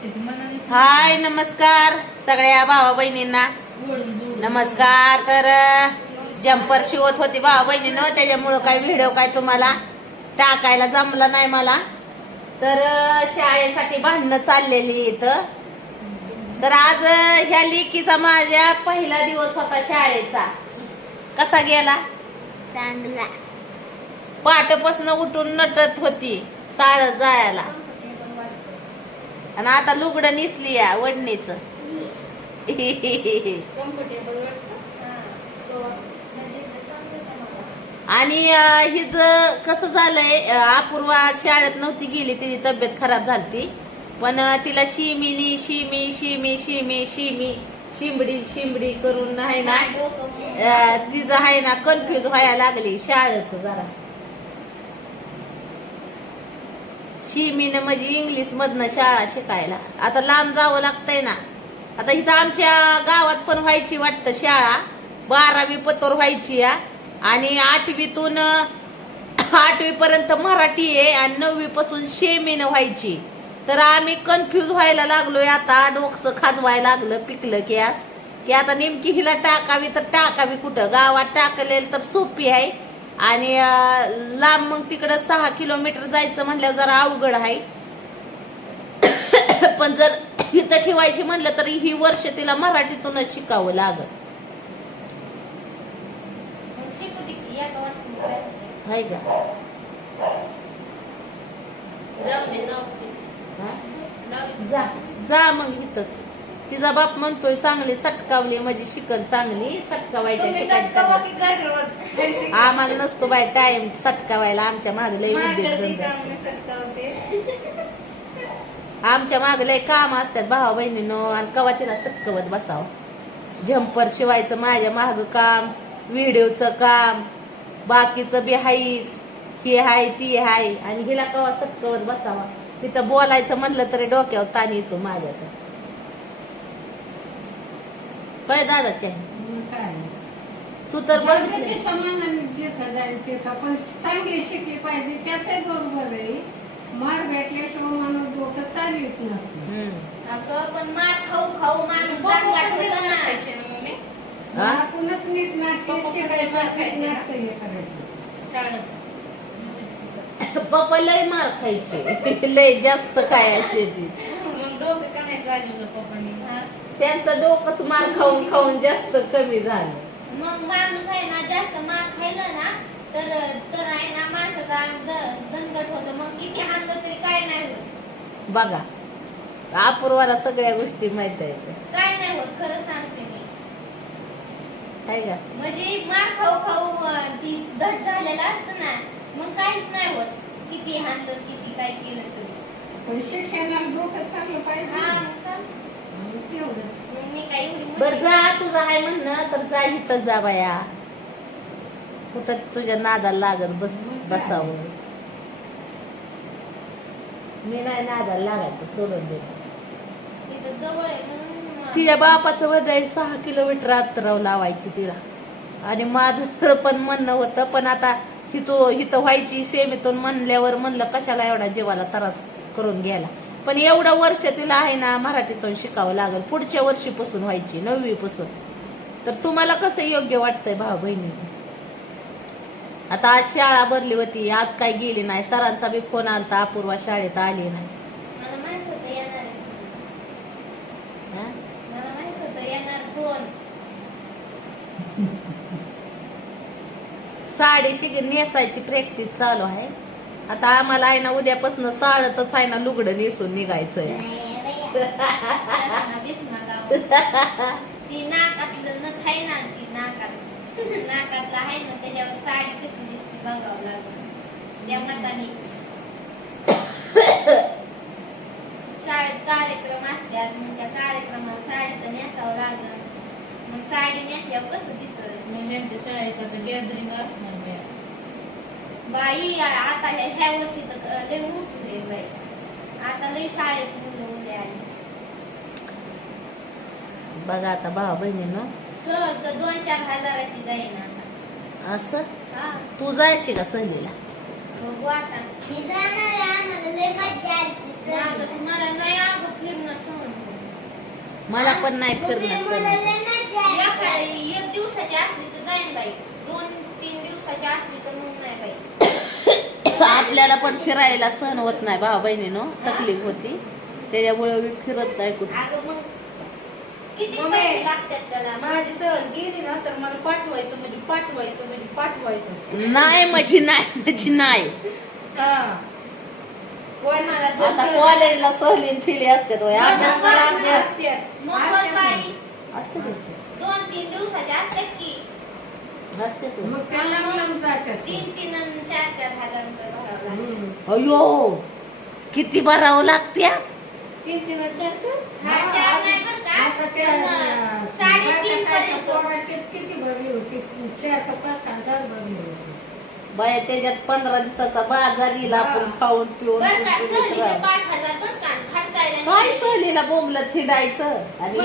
हाय नमस्कार सगळ्या भावा बहिणींना. नमस्कार तर जम्पर शिवत होती भावा बहिणीनं त्याच्यामुळं काय व्हिडिओ काय तुम्हाला टाकायला जमला नाही मला. तर शाळेसाठी भांडणं चाललेली इथं. तर आज ह्या लेकीचा माझ्या पहिला दिवस होता शाळेचा. कसा गेला? चांगला. पहाटेपासून उठून नटत होती शाळेत जायला. आणि आता लुगडं निसली या वडणीच. आणि अं, हिज कसं झालंय अपूर्वा शाळेत नव्हती गेली तिची तब्येत खराब झाली पण तिला शिमीनी शिमी शिमी शिमी शिमी शिंबडी शिंबडी करून आहे ना तिचं आहे ना कन्फ्युज व्हायला लागली शाळेच जरा. शिमीनं म्हणजे इंग्लिश मधनं शाळा शिकायला. आता लांब जावं लागतंय ना. आता इथं आमच्या गावात पण व्हायची वाटतं शाळा. बारावी पतोर व्हायची या आणि आठवीतून आठवी पर्यंत मराठी आहे आणि नववी पासून शेमीनं व्हायची. तर आम्ही कन्फ्युज व्हायला लागलोय आता. डोकसं खाजवायला लागलं पिकलं की की आता नेमकी हिला टाकावी तर टाकावी कुठं? गावात टाकलेलं तर सोपी आहे. आणि लांब मग तिकडं सहा किलोमीटर जायचं म्हणल्यावर जरा अवघड आहे. पण जर इथं ठेवायची म्हणलं तर ही वर्ष तिला मराठीतूनच शिकावं लागत का जा मग इथंच. तिचा बाप म्हणतोय चांगली सटकावली म्हणजे शिकल चांगली सटकावायच्या ठिकाणी आम्हाला नसतो बाय टाइम सटकावायला आमच्या मागे लय उद्योग आमच्या मागे लय काम असतात भावा बहिणीनं आणि कवा तिला सटकवत बसावं? झंपर शिवायचं माझ्या माग काम व्हिडिओचं काम बाकीचं बी हाईच हे हाय ती हाय आणि हिला कवा सटकवत बसावा? तिथं बोलायचं म्हणलं तरी डोक्यावर ताण येतो माझ्या तर काय दादाचे तू तर बघितलं पण चांगली शिकली पाहिजे त्याच बरोबर आहे. मार भेटल्याशिवाय माणूस डोकं चालवीत नसतं. हम्म. अगं पण मार खाऊ खाऊ माणूस ना. हा? आपणच नीट नाट्य शिकायचं नीट नाट्य हे करायचं. पप्पा लय मार खायचे. लय जास्त खायचे ती. त्यांचं डोकंच मार खाऊन खाऊन जास्त कमी झालं. मग माणूस आहे ना जास्त मार खायला ना तर तर आहे ना माणसाचा द- दणकट होतं. मग किती हाणलं तरी काय नाही होत. बघा अपूर्वाला सगळ्या गोष्टी माहीत आहेत. काय नाही होत खरं सांगते मी. आहे का? म्हणजे मार खाऊ खाऊ अं, ती घट झालेला असतं ना मग काहीच नाही होत. किती हाणलं किती काय केलं तरी. पण शिक्षणाला डोकं चाललं हा पाहिजे. मग चाल. मग तेवढंच मग मी काही एवढी बर जा तुझं आहे म्हणणं तर जा इथं जा बाया. कुठं तुझ्या नादाला लागत बस बसावं. मी नाही नादाला लागायचं सोडून देत तिच्या बापाचं वजन सहा किलोमीटर अंतराव लावायची तिला. आणि माझं पण म्हणणं होतं पण आता हितो हिथं व्हायची सेमीतून म्हणल्यावर म्हणलं कशाला एवढा जीवाला त्रास करून घ्यायला? पण एवढं वर्ष तिला आहे ना मराठीतून शिकावं लागेल. पुढच्या वर्षीपासून व्हायची नववी पासून तर तुम्हाला कसं योग्य वाटतंय भाऊ बहिणी? आता आज शाळा भरली होती आज काय गेली नाही. सरांचा बी फोन आलता अपूर्वा शाळेत आली नाही. हा? साडी शिक नेसायची प्रॅक्टिस चालू आहे. आता आम्हाला आहे ना उद्यापासून साडतच आहे ना लुगडं नेसून निघायचंय. ती नाकातलं ना ती नाकात. नाकातलं आहे ना त्याच्यावर साडी कशी दिसते बघावं लागलं. त्या मताने. शाळेत कार्यक्रम असतात मग त्या कार्यक्रमाला साडी तर नेसावं लागलं. मग साडी नेसल्यावर कसं दिसत गॅदरिंग असणार. बाई आता ह्या ह्या वर्षी तर लय मोठी आहे बाई. आता लय शाळेत मुलं उद्या आली बघा आता भाऊ बहिणीनं. सहज तर दोन चार हजाराची जाईन आता. असं? हा. तू जायची का सहलीला? बघू आता. मला नाही अगं फिरणं मला पण नाही फिरणं सहन. एखादी एक दिवसाची असली तर जाईन बाई. दोन तीन दिवसाची असली तर मग नाही बाई. आपल्याला पण फिरायला सहन होत नाही भावा बहिणीनो तकलीफ होती. त्याच्यामुळे मी फिरत नाही कुठे. अगं मग किती मम्मी. पैसे लागतात त्याला? माझी सहल गेली ना तर मला पाठवायचं म्हणजे पाठवायचं म्हणजे पाठवायचं. नाही माझी नाही माझी नाही. हा. मला आता दोन कॉलेजला सहलीन फिली असतात होय. दोन तीन दिवसाचे असतात की. जातात तीन तीन हजार रुपये भरावं. अयो किती भरावं लागत्या तीन तीन आणि चार चार. हा चार नाही बरं का? आता ते पण, अं, साडेतीन पर्यंत. किती भरली होती? चार का पाच हजार भरली होती. बाया त्याच्यात पंधरा दिवसाचा बाजार येईल आपण खाऊन पिऊन बरं का सहलीचे काय पाच हजार सहलीला बोंबलत फिरायचं आणि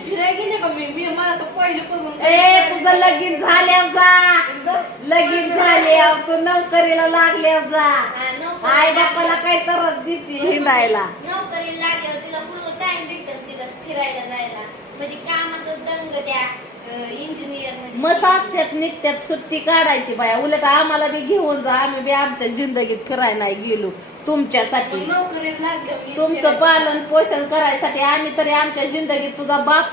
फिरायला गेले का मी? मी मला तर पहिले करून ए तुझं लगीन झाल्यावर जा. लगीन झाल्यावर तू नोकरीला लागल्यावर जा. हा, नोकरी आई बापाला काय तरच देते हिंडायला. नोकरीला लागल्यावर तिला पुढं टाइम भेटेल तिला फिरायला जायला. म्हणजे कामाचं दंग त्या इंजिनियर मस्त असत्यात निघत्यात सुट्टी काढायची बाया. उलट आम्हाला बी घेऊन जा आम्ही बी आमच्या जिंदगीत फिरायला नाही गेलो तुमच्यासाठी. लागल्यावर तुमचं पालन पोषण करायसाठी आम्ही तरी आमच्या जिंदगीत तुझा बाप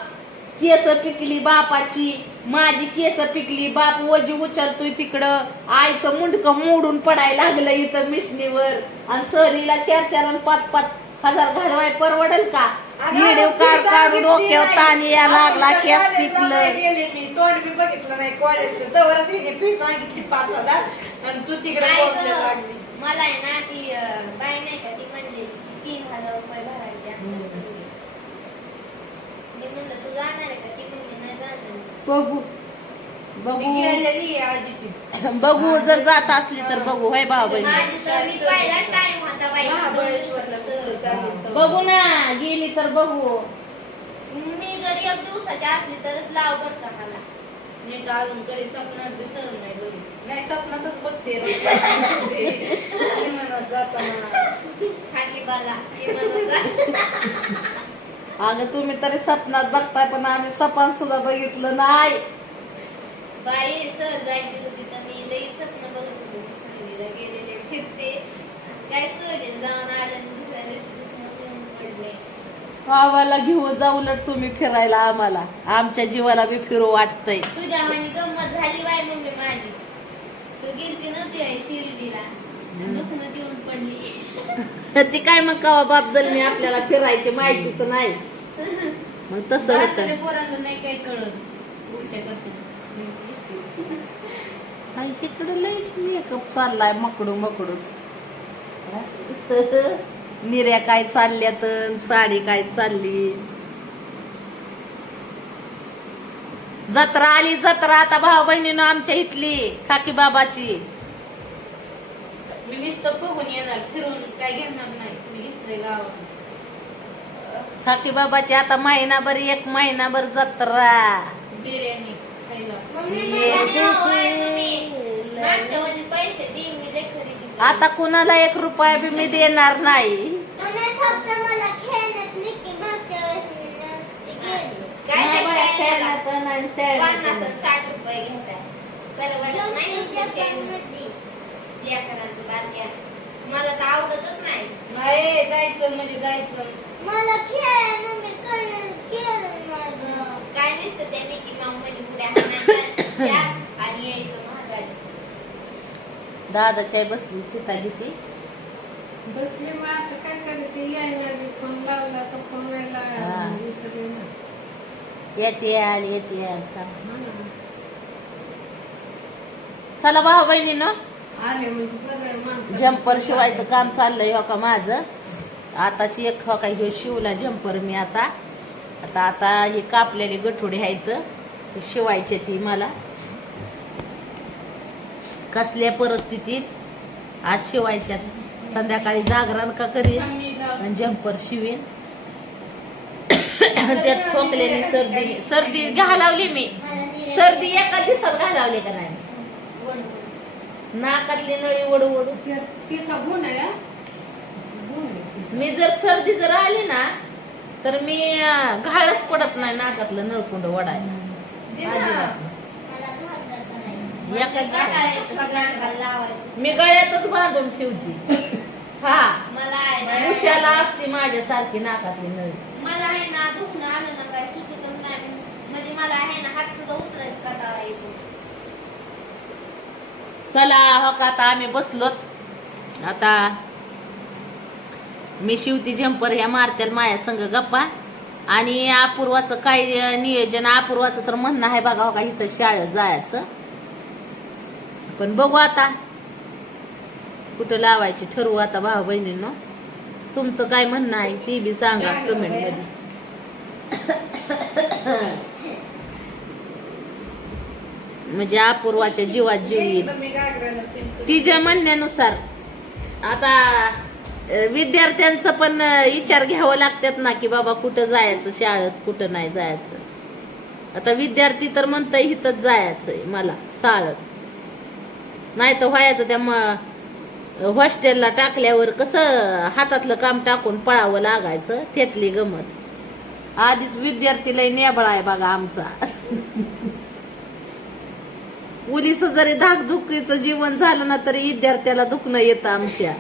केस पिकली बापाची. माझी केस पिकली बाप वजी उचलतोय तिकडं. आईचं मुंडकं मोडून पडायला लागलं इथं मिशनीवर. आणि सहलीला चार चार आणि पाच पाच हजार घालवाय परवडेल का? व्हिडिओ काढ काढून डोक्यावर ताण यायला लागला केस पिकलं. गेले मी तोंड बी बघितलं नाही कॉलेजचं तवरच हिने फी मागितली पाच हजार. आणि तू तिकडे काय लागली. मला आहे ना ती अं, बाई नाही का ती म्हणली तीन हजार रुपये भरायचे हम्म. मी म्हणलं तू जाणार आहे का? ती म्हणली नाही जाणार. बघू. ती बघू. जर जात असली तर बघू. होय भाऊ बहिणी. बघू ना गेली तर बघू. मी जर एक दिवसाची असली तरच लाव बर का मला. मी तर अजून कधी स्वप्नात दिसत नाही स्वप्नातच बघते. म्हणत जाताना बाला. अगं तुम्ही तरी स्वप्नात बघताय पण आम्ही सपान सुद्धा बघितलं नाही. बाई सहल जायची होती तर मी लई स्वप्न बघत होते सहलीला गेलेले फिरते. काय सहलीला जाऊन आले दुसऱ्या दिवशी दुखणं ऊन पडले. आम्हाला घेऊन जा उलट तुम्ही फिरायला आम्हाला. आमच्या जीवाला बी फिरू वाटतंय. तुझ्या म्हणजे गंमत झाली बाई मम्मी माझी. तू गेलती नव्हती आई शिर्डीला. दुखणं येऊन पडली. ती काय मग कवा बाबदल मी आपल्याला फिरायची माहितीच नाही. मग तसं होतं. पोरांना नाही काही कळत. उलट्या करतात. आणि इकडे लईच मेकअप चाललाय मकडू मकडूच निर्या काय चालल्यात साडी काय चालली? जत्रा आली जत्रा. आता भाऊ बहिणीनं आमच्या इथली खाकी बाबाची. मी नुसतं बघून येणार फिरून काय घेणार नाही. मी घेतलंय गावात खाकी बाबाची आता महिनाभर एक महिनाभर जत्रा. बिर्याणी. आता कुणाला एक रुपया बी मी देणार नाही. मला तर आवडतच नाही. नाही जायचं म्हणजे जायचं. मला खेळ मम्मी काय नसतं त्या मिकी माऊ मध्ये उड्या हाणायच्या आणि यायचं महागारी दादाच्या बसली चिता घेते. बसली मग आता काय यायला बी फोन लावला तर फोन हा. येते आल येते. हा ना. चला भाऊ बहिणीनं. आले म्हणजे बरं आहे, माणसं जम्पर शिवायचं काम चाललंय हो का माझं? आताची एक हो का ह्यो शिवला जम्पर मी आता. आता आता हे कापलेले गठोडे आहेत. ते शिवायचे ती मला. कसल्या परिस्थितीत? आज शिवायच्यात संध्याकाळी जागरण का करीन आणि जम्पर शिवेन. त्यात खोकल्याने सर्दी सर्दी घालावली मी. सर्दी एका दिवसात घालावली का नाही? नाकातली नळी वडू वडू तिचा गुण आहे मी जर सर्दी जर आली ना तर मी घाळच पडत नाही नाकातलं नळकुंड वडायला अजिबात. मला घागरा करायचं. या म्हणजे काय? गाठाळ्याचं नाकाला लावायचं. मी गळ्यातच बांधून ठेवते. हा. उशाला असते माझ्यासारखी नाकातली नळी. मला आहे ना दुखणं आलं ना काय सुचतच नाही. म्हणजे मला आहे ना हात सुद्धा उचलायचं कंटाळा येतो चला हो का आता आम्ही बसलोत. आता मी शिवती झंपर ह्या मारत्याल माया संग गप्पा. आणि अपूर्वाचं काय नियोजन अपूर्वाचं तर म्हणणं आहे बघा हो का इथं शाळेत जायचं. पण बघू आता. कुठं लावायची ठरवू आता भाऊ बहिणींनो. तुमचं काय म्हणणं आहे ते बी सांगा कमेंटमध्ये. म्हणजे अपूर्वाच्या जीवात जीव येईल. तिच्या म्हणण्यानुसार. आता विद्यार्थ्यांचं पण विचार घ्यावं लागतात ना की बाबा कुठं जायचं शाळेत कुठं नाही जायचं. आता विद्यार्थी तर म्हणतंय इथंच जायचंय मला शाळेत. नाही तर व्हायचं त्या म- हॉस्टेलला टाकल्यावर कसं हातातलं काम टाकून पळावं लागायचं त्यातली गमत. आधीच विद्यार्थीला नेबळा आहे बघा आमचा. उलीस जरी धाकधुकीचं जीवन झालं ना तरी विद्यार्थ्याला दुखणं येतं आमच्या.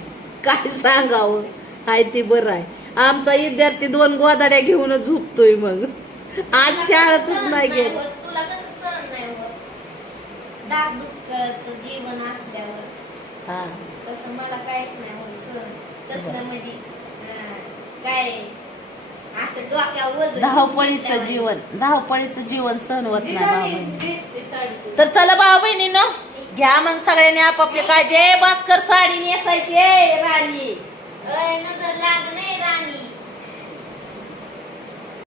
काय सांगावं? हाय ते बरं आहे. आमचा विद्यार्थी दोन गोदाड्या घेऊनच झुकतोय मग. आज सहन नाही गेलं होत? तुला कसं सहन नाही होत दाग दुःखाचं जीवन असल्यावर. हा. तसं मला काहीच नाही होत सहन. तसलं म्हणजे अं, काय असं डोक्यावर वजन धावपळीचं. जीवन धावपळीचं जीवन सहन होत नाही बहिणी. तर चला भाऊ बहिणीनो घ्या मग सगळ्यांनी आपापली काळजी. ए, भास्कर साडी नेसायची. ए, राणी. अय नजर लाग नाही राणी.